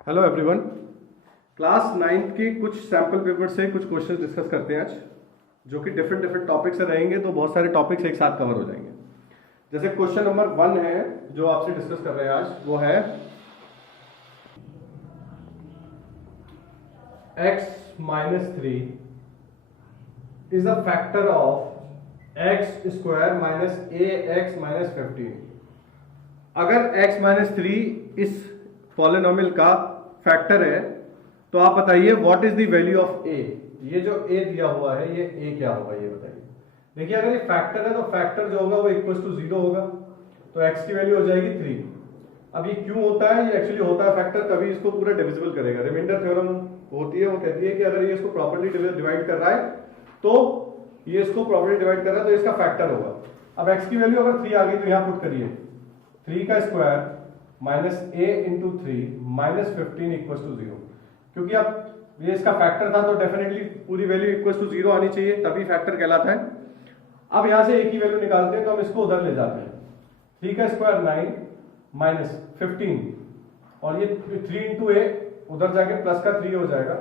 Hello everyone. Class ninth की कुछ sample paper से कुछ क्वेश्चंस डिस्कस करते हैं आज, जो कि डिफरेंट डिफरेंट टॉपिक से रहेंगे, तो बहुत सारे टॉपिक्स एक साथ कवर हो जाएंगे। जैसे क्वेश्चन नंबर 1 है जो आपसे डिस्कस कर रहे हैं आज, वो है x minus 3 is a factor of x square minus A x minus 15। अगर x माइनस 3 इस पॉलिनोमियल का फैक्टर है तो आप बताइए what is the value of a। ये जो a दिया हुआ है ये a क्या होगा ये बताइए। देखिए अगर ये फैक्टर है तो फैक्टर जो होगा वो इक्वल टू 0 होगा, तो x की वैल्यू हो जाएगी 3। अब ये क्यों होता है? ये एक्चुअली होता है फैक्टर तभी इसको पूरा डिविजिबल करेगा। रिमाइंडर थ्योरम होती है, वो कहती है कि अगर ये इसको प्रॉपर्ली डिवाइड कर रहा है तो ये इसको प्रॉपर्ली डिवाइड कर रहा है तो इसका फैक्टर होगा। अब x की वैल्यू अगर 3 आ गई तो यहां पुट करिए 3 का square minus a into 3 minus 15 equal to 0। क्योंकि अब ये इसका फैक्टर था तो डेफिनेटली पूरी वैल्यू इक्वल टू 0 आनी चाहिए, तभी फैक्टर कहलाता है। अब यहां से a की वैल्यू निकालते हैं तो हम इसको उधर ले जाते हैं। 3 का स्क्वायर 9 माइनस 15 और ये 3 इंटू a उधर जाके प्लस का 3 हो जाएगा।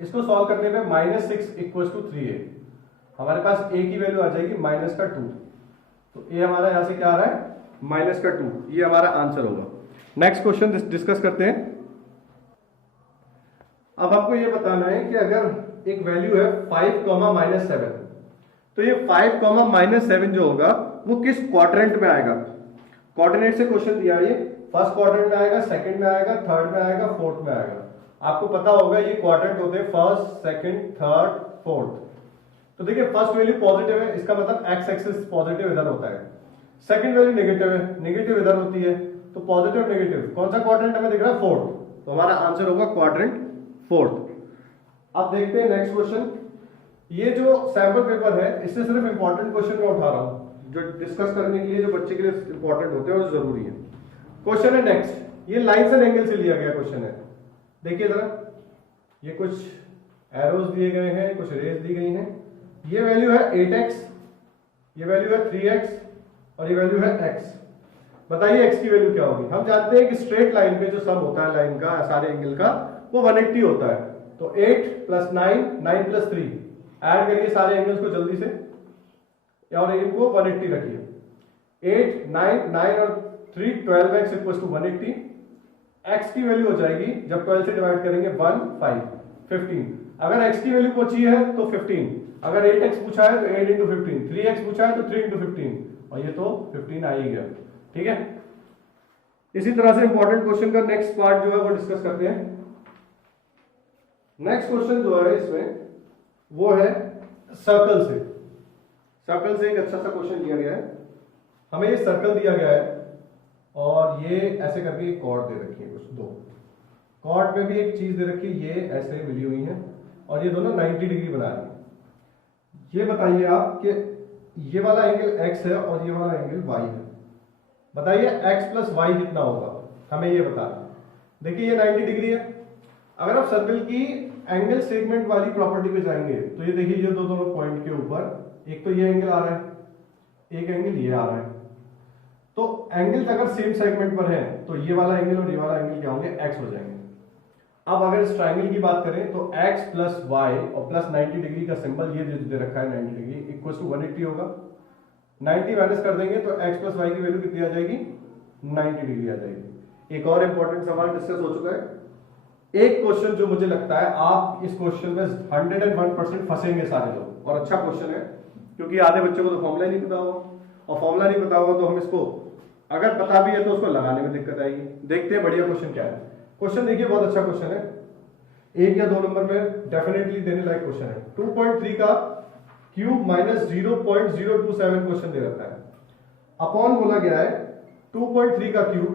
इसको सॉल्व करने पे माइनस 6 इक्वल टू 3a, हमारे पास a की वैल्यू आ जाएगी माइनस का 2। तो a हमारा यहां से क्या आ रहा है? माइनस का 2। ये हमारा आंसर होगा। नेक्स्ट क्वेश्चन डिस्कस करते हैं। अब आपको ये बताना है कि अगर एक वैल्यू है 5 माइनस 7 तो ये 5 माइनस 7 जो होगा वो किस क्वाड्रेंट में आएगा। कोऑर्डिनेट से क्वेश्चन दिया है, ये फर्स्ट क्वाड्रेंट में आएगा, सेकंड में आएगा, थर्ड में आएगा, फोर्थ में आएगा। आपको पता होगा ये क्वाड्रेंट होते हैं फर्स्ट, सेकंड, थर्ड, फोर्थ। तो देखिए फर्स्ट वैल्यू पॉजिटिव है, इसका मतलब एक्स एक्सिस पॉजिटिव इधर होता है। सेकंड वैल्यू नेगेटिव है, नेगेटिव इधर होती है, तो पॉजिटिव नेगेटिव कौन सा क्वाड्रेंट हमें दिख रहा है? फोर्थ। तो हमारा आंसर होगा क्वाड्रेंट फोर्थ। अब देखते हैं नेक्स्ट क्वेश्चन। ये जो सैंपल पेपर है इससे सिर्फ इंपॉर्टेंट क्वेश्चन मैं उठा रहा हूं जो डिस्कस करने के लिए, जो बच्चे के लिए इंपॉर्टेंट होते हैं और जरूरी है। क्वेश्चन है नेक्स्ट, ये लाइन्स एंड एंगल से लिया गया क्वेश्चन है। देखिए जरा, ये कुछ एरोज दिए गए हैं, कुछ रेज दी गई हैं। ये वैल्यू है 8x, ये वैल्यू है 3x और ये वैल्यू है x। बताइए x की वैल्यू क्या होगी। हम जानते हैं कि स्ट्रेट लाइन पे जो सम होता है लाइन का, सारे एंगल का, वो 180 होता है। तो 8 प्लस 9, 9 प्लस 3 ऐड करिए सारे एंगल्स को जल्दी से और इनको 180 रखिए। 8, 9, 9 और 3 12x इक्वल टू 180। x की वैल्यू हो जाएगी जब 12 से डिवाइड करेंगे 1, 5, 15। अगर x की वैल्यू पूछी है तो 15, अगर 8x पूछा है तो 8 इंटू 15, 3x पूछा है तो 3 इंटू 15 और ये तो 15 आ ही गया। ठीक है, इसी तरह से इंपॉर्टेंट क्वेश्चन का नेक्स्ट पार्ट जो है वो डिस्कस करते हैं। नेक्स्ट क्वेश्चन जो है इसमें वो है सर्कल से। सर्कल से एक अच्छा सा क्वेश्चन दिया गया है। हमें ये सर्कल दिया गया है और ये ऐसे करके एक कॉर्ड दे रखी है, कुछ दो कॉर्ड में भी एक चीज दे रखी है, ये ऐसे मिली हुई है और ये दोनों 90 डिग्री बना रही है। ये बताइए आप कि ये वाला एंगल x है और ये वाला एंगल y है। बताइए x प्लस वाई कितना होगा, हमें ये बताना। देखिए ये 90 डिग्री है। अगर आप सर्कल की एंगल सेगमेंट वाली प्रॉपर्टी पे जाएंगे तो ये देखिए ये दोनों पॉइंट के ऊपर एक तो ये एंगल आ रहा है, एक एंगल ये आ रहा है। तो एंगल अगर सेम सेगमेंट पर है तो ये वाला एंगल और ये वाला एंगल क्या होंगे? x हो जाएंगे। अब अगर इस ट्रायंगल की बात करें तो x प्लस वाई और प्लस 90 डिग्री का सिंबल ये दे रखा है 90 डिग्री इक्वल टू 180 होगा। 90 माइनस कर देंगे तो x प्लस वाई की वैल्यू कितनी आ जाएगी? 90 डिग्री आ जाएगी। एक और इंपॉर्टेंट सवाल डिस्कस हो चुका है। एक क्वेश्चन जो मुझे लगता है आप इस क्वेश्चन में 101% फंसेंगे सारे लोग, और अच्छा क्वेश्चन है क्योंकि आधे बच्चों को तो फॉर्मूला नहीं पता होगा, और फॉर्मूला नहीं पता होगा तो हम इसको अगर पता भी है तो उसको लगाने में दिक्कत आएगी। देखते हैं बढ़िया क्वेश्चन क्या है। क्वेश्चन देखिए बहुत अच्छा क्वेश्चन है, 1 या 2 नंबर में डेफिनेटली देने लायक क्वेश्चन है। 2.3 का क्यूब माइनस 0.027 क्वेश्चन दे रखा है। अपॉन बोला गया है 2.3 का क्यूब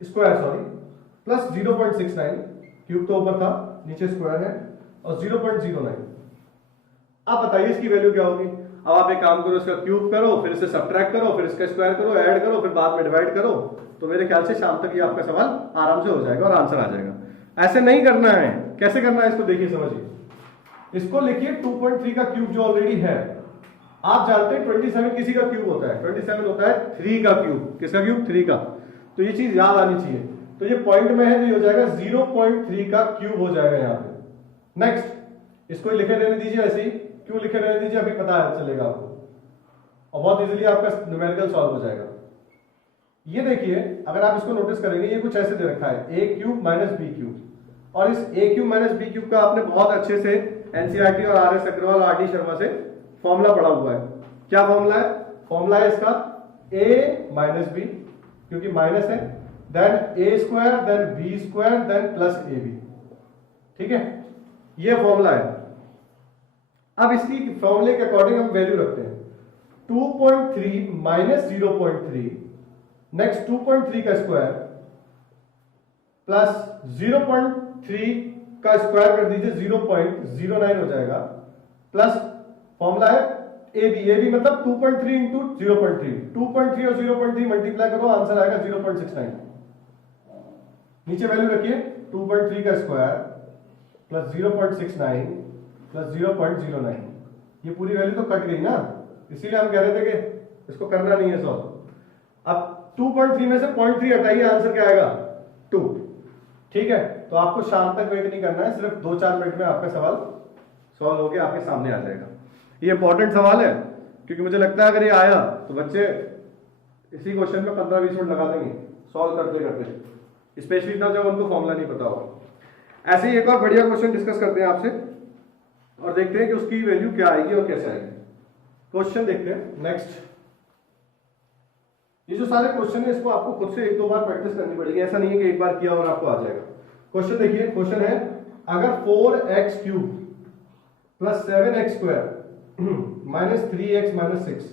स्क्वायर प्लस 0.69, क्यूब तो ऊपर था नीचे स्क्वायर है, और 0.09। आप बताइए इसकी वैल्यू क्या होगी। अब आप एक काम करो, इसका क्यूब करो, फिर इससे सब्ट्रैक्ट करो, फिर इसका स्क्वायर करो, ऐड करो, फिर बाद में डिवाइड करो, तो मेरे ख्याल से शाम तक ये आपका सवाल आराम से हो जाएगा और आंसर आ जाएगा। ऐसे नहीं करना है। कैसे करना है इसको देखिए, समझिए। इसको लिखिए 2.3 का क्यूब जो ऑलरेडी है। आप जानते हैं 27 किसी का क्यूब होता है, 27 होता है 3 का क्यूब। किसका क्यूब? 3 का। तो ये चीज याद आनी चाहिए। तो ये पॉइंट में है तो ये हो जाएगा 0.3 का क्यूब हो जाएगा यहाँ पे। नेक्स्ट इसको लिखे रहने दीजिए ऐसे ही, क्यों लिखे रहने दीजिए अभी पता चलेगा आपको, और बहुत इजीली आपका न्यूमेरिकल सॉल्व हो जाएगा। ये देखिए अगर आप इसको नोटिस करेंगे ये कुछ ऐसे दे रखा है a cube minus b cube, और इस a cube minus b cube का आपने बहुत अच्छे से एनसीईआरटी और R S Agarwal R D Sharma से फॉर्मूला पढ़ा हुआ है। क्या फॉर्मूला है? फॉर्मूला है इसका a माइनस बी, क्योंकि माइनस है, then a square then b square then plus ab। ठीक है, ये फॉर्मूला है। अब इसकी फॉर्मूले के अकॉर्डिंग हम वैल्यू रखते हैं 2.3 माइनस 0.3, नेक्स्ट 2.3 का स्क्वायर प्लस 0.3 का स्क्वायर कर दीजिए 0.09 हो जाएगा, प्लस फॉर्मूला है AB मतलब 2.3 इंटू 0.3, 2.3 और 0.3 मल्टीप्लाई करो आंसर आएगा 0.69। नीचे वैल्यू रखिए 2.3 का स्क्वायर प्लस 0.69 प्लस 0.09, ये पूरी वैल्यू तो कट गई ना, इसीलिए हम कह रहे थे कि इसको करना नहीं है सॉल्व। अब 2.3 में से 0.3 हटाइए, आंसर क्या आएगा 2। ठीक है, तो आपको शाम तक वेट नहीं करना है, सिर्फ 2-4 मिनट में आपका सवाल सॉल्व होके आपके सामने आ जाएगा। ये इंपॉर्टेंट सवाल है क्योंकि मुझे लगता है अगर ये आया तो बच्चे इसी क्वेश्चन में 15-20 मिनट लगा देंगे सॉल्व करते करते, स्पेशली तब जब उनको फॉर्मूला नहीं पता होगा। ऐसे ही एक और बढ़िया क्वेश्चन डिस्कस करते हैं आपसे और देखते हैं कि उसकी वैल्यू क्या आएगी और कैसे आएगी। क्वेश्चन देखते हैं नेक्स्ट। ये जो सारे क्वेश्चन है इसको आपको खुद से 1-2 बार प्रैक्टिस करनी पड़ेगी, ऐसा नहीं है कि एक बार किया और आपको आ जाएगा। क्वेश्चन देखिए, क्वेश्चन है अगर 4x cube plus 7x square minus 3x minus 6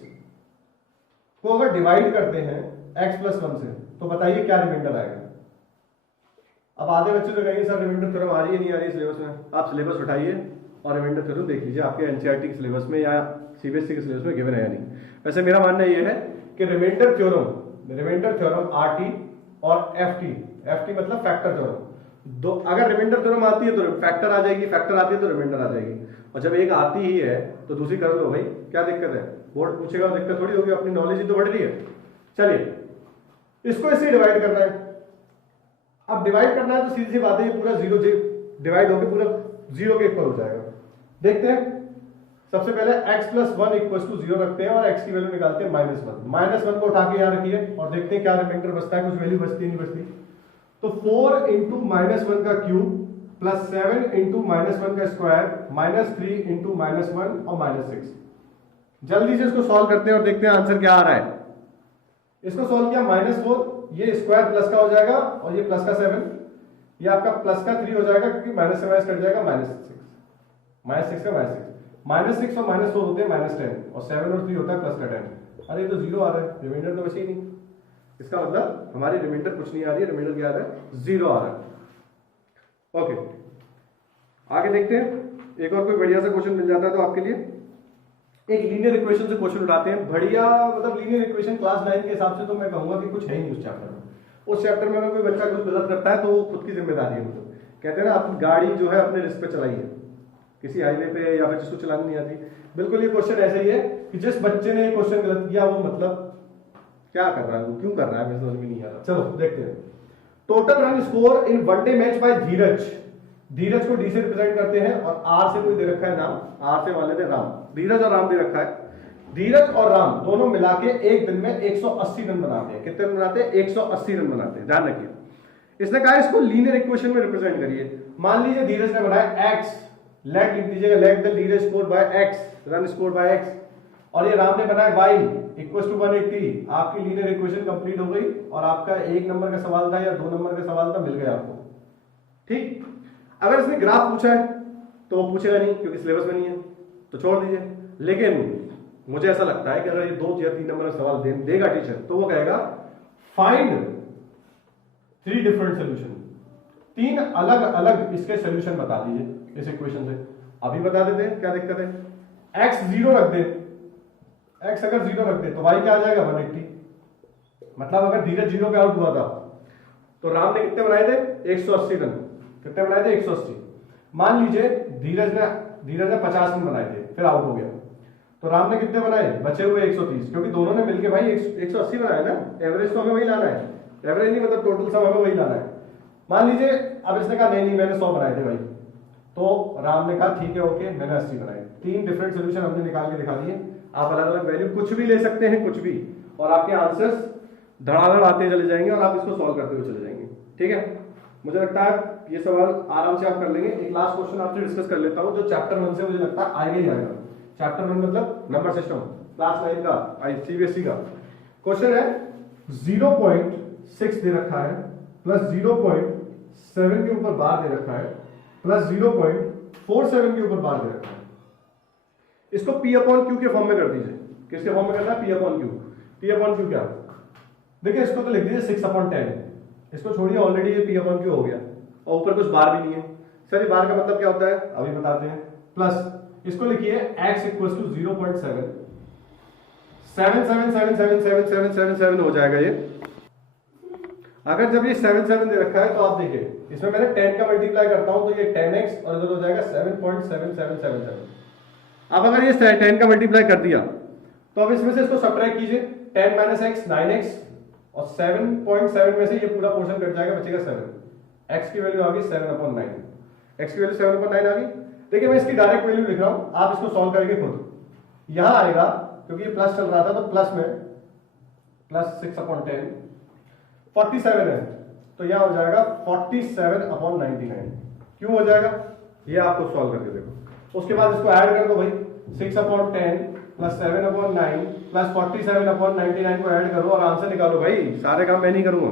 को अगर डिवाइड करते हैं x प्लस 1 से तो बताइए क्या रिमाइंडर आएगा। अब आधे बच्चे तो कहेंगे सर रिमाइंडर थ्योरम आ रही है नहीं आ रही सिलेबस में। आप सिलेबस उठाइए और रिमाइंडर थ्योरम देख लीजिए आपके एनसीईआरटी के सिलेबस में या सीबीएसई के सिलेबस में गिवन है या नहीं। वैसे मेरा मानना यह है कि रिमाइंडर थ्योरम आरटी और एफटी मतलब फैक्टर थ्योरम, दो अगर रिमाइंडर थ्योरम आती है तो फैक्टर आ जाएगी, फैक्टर आती है तो रिमाइंडर आ जाएगी, और जब एक आती ही है तो दूसरी कर लो भाई, क्या दिक्कत है। बोर्ड पूछेगा दिक्कत थोड़ी होगी, अपनी नॉलेज ही तो बढ़ रही है। चलिए इसको ऐसे डिवाइड करना है। अब डिवाइड करना है तो सीधी सी बात है, ये पूरा जीरो डिवाइड होकर पूरा जीरो के इक्वल हो जाएगा। देखते हैं, सबसे पहले x प्लस 1 इक्वल टू 0 रखते हैं और x की वैल्यू निकालते हैं -1 को उठा के यहां रखिए और देखते हैं क्या रिमाइंडर बचता है, कुछ वैल्यू बचती नहीं बचती। तो 4 इंटू -1 का क्यूब प्लस 7 इंटू -1 का स्क्वायर -3 इंटू -1 और -6। जल्दी से इसको सॉल्व करते हैं और देखते हैं आंसर क्या आ रहा है। इसको सॉल्व किया -4, ये स्क्वायर प्लस का हो जाएगा और ये प्लस का 7, ये आपका प्लस का 3 हो जाएगा क्योंकि माइनस से माइनस कट जाएगा -6 का -6 और -4 होते हैं -10 और 7 और 3 होता है प्लस का 10। अरे तो 0 आ रहा है, रिमाइंडर तो बचे ही नहीं। इसका मतलब हमारी रिमाइंडर कुछ नहीं आ रही है, रिमाइंडर क्या आ रहा है 0 आ रहा है। ओके आगे देखते हैं, एक और कोई बढ़िया सा क्वेश्चन मिल जाता है तो आपके लिए एक लीनियर इक्वेशन से क्वेश्चन उठाते हैं। बढ़िया मतलब लीनियर इक्वेशन क्लास 9 के हिसाब से तो मैं कहूंगा कि कुछ है ही नहीं उस चैप्टर में। उस चैप्टर में अगर कोई बच्चा कुछ गलत करता है तो वो खुद की जिम्मेदारी है। मतलब कहते हैं ना अपनी गाड़ी जो है अपने रिस्क पे चलाइए, किसी हाईवे पे या फिर जिसको चलानी नहीं आती। बिल्कुल ये क्वेश्चन ऐसा ही है कि जिस बच्चे ने क्वेश्चन गलत किया वो मतलब क्या कर रहा है, वो क्यों कर रहा है, मुझे समझ में नहीं आ रहा। चलो देखते हैं। Total run score in one day match by Dhiraj को डी से रिप्रेजेंट करते हैं और आर से कोई दे रखा है नाम, आर से मान लेते हैं राम। धीरज और राम दे रखा है। धीरज और राम दोनों मिला के एक दिन में 180 रन बनाते हैं। कितने रन बनाते हैं? 180 रन बनाते हैं। ध्यान रखिए, इसने कहा इसको लीनियर इक्वेशन में रिप्रेजेंट करिए। मान लीजिए धीरज ने बनाया x, लेट लिख दीजिएगा, let the Dheeraj score bye x, run score bye x, और ये राम ने बनाया y इक्वल टू 180। आपकी लीनियर इक्वेशन कंप्लीट हो गई और आपका 1 नंबर का सवाल था या 2 नंबर का सवाल था, मिल गया आपको। ठीक, अगर इसने ग्राफ पूछा है तो वो पूछेगा नहीं क्योंकि सिलेबस में नहीं है, तो छोड़ दीजिए। लेकिन मुझे ऐसा लगता है कि अगर ये 2 या 3 नंबर का सवाल देगा टीचर तो वो कहेगा फाइंड 3 डिफरेंट सॉल्यूशन, 3 अलग अलग इसके सॉल्यूशन बता दीजिए इस इक्वेशन से। अभी बता देते हैं, क्या दिक्कत है। x 0 रख दे, x अगर 0 रख दे तो y क्या आ जाएगा 180। मतलब अगर धीरज 0 पे आउट हुआ था तो राम ने कितने बनाए थे 180 रन। कितने बनाए थे 180। मान लीजिए धीरज ने 50 रन बनाए थे फिर आउट हो गया, तो राम ने कितने बनाए? बचे हुए 130, क्योंकि दोनों ने मिलके भाई 180 बनाया ना। एवरेज तो हमें वही लाना है, एवरेज नहीं मतलब टोटल सब हमें वही लाना है। मान लीजिए अब इसने कहा नहीं मैंने 100 बनाए थे भाई, तो राम ने कहा ठीक है ओके मैंने 80 बनाए। 3 डिफरेंट सोल्यूशन हमने निकाल के दिखा दिए। आप अलग अलग वैल्यू कुछ भी ले सकते हैं, कुछ भी, और आपके आंसर्स धड़ाधड़ आते चले जाएंगे और आप इसको सॉल्व करते हुए चले जाएंगे। ठीक है, मुझे लगता है ये सवाल आराम से आप कर लेंगे। एक लास्ट क्वेश्चन आपसे डिस्कस कर लेता हूं जो चैप्टर 1 से मुझे लगता है आएगा ही आएगा। चैप्टर 1 मतलब नंबर सिस्टम, क्लास 9 का सीबीएसई का। क्वेश्चन है 0.6 दे रखा है, प्लस 0.7 के ऊपर बार दे रखा है, प्लस 0.47 के ऊपर बार दे रखा है। इसको P अपॉन क्यू के फॉर्म में कर दीजिए। किसके फॉर्म में करना है? P upon Q. P upon Q क्या? देखिए इसको तो लिख दीजिए 6 अपॉन 10। इसको छोड़िए, ऑलरेडी ये P अपॉन क्यू हो गया और ऊपर कुछ बार भी नहीं है। सर ये बार का मतलब क्या होता है अभी बताते हैं। प्लस इसको लिखिए x इक्वल टू 0.7, 7 हो जाएगा ये। अगर जब ये 7 दे रखा है तो आप देखिए इसमें मैंने 10 का मल्टीप्लाई करता हूं तो ये 10x और इधर हो जाएगा 7.7777। अब अगर ये 10 का मल्टीप्लाई कर दिया तो अब इसमें से इसको सब्ट्रैक्ट कीजिए। 10 माइनस एक्स 9x और 7.7 में से ये पूरा पोर्शन कट जाएगा, बचेगा 7। x की वैल्यू आ गई 7/9। x की वैल्यू 7/9 आ गई। देखिए मैं इसकी डायरेक्ट वैल्यू लिख रहा हूं, आप इसको सॉल्व करेंगे खुद। यहां आएगा क्योंकि ये प्लस चल रहा था तो प्लस में प्लस 6/10 47 है तो यहां हो जाएगा 47/99। क्यों हो जाएगा ये आपको सॉल्व करके देखो। उसके बाद इसको ऐड कर दो भाई, 6/10 प्लस 7/9 प्लस 47/99 को ऐड करो और आंसर निकालो भाई। सारे काम मैं नहीं करूंगा।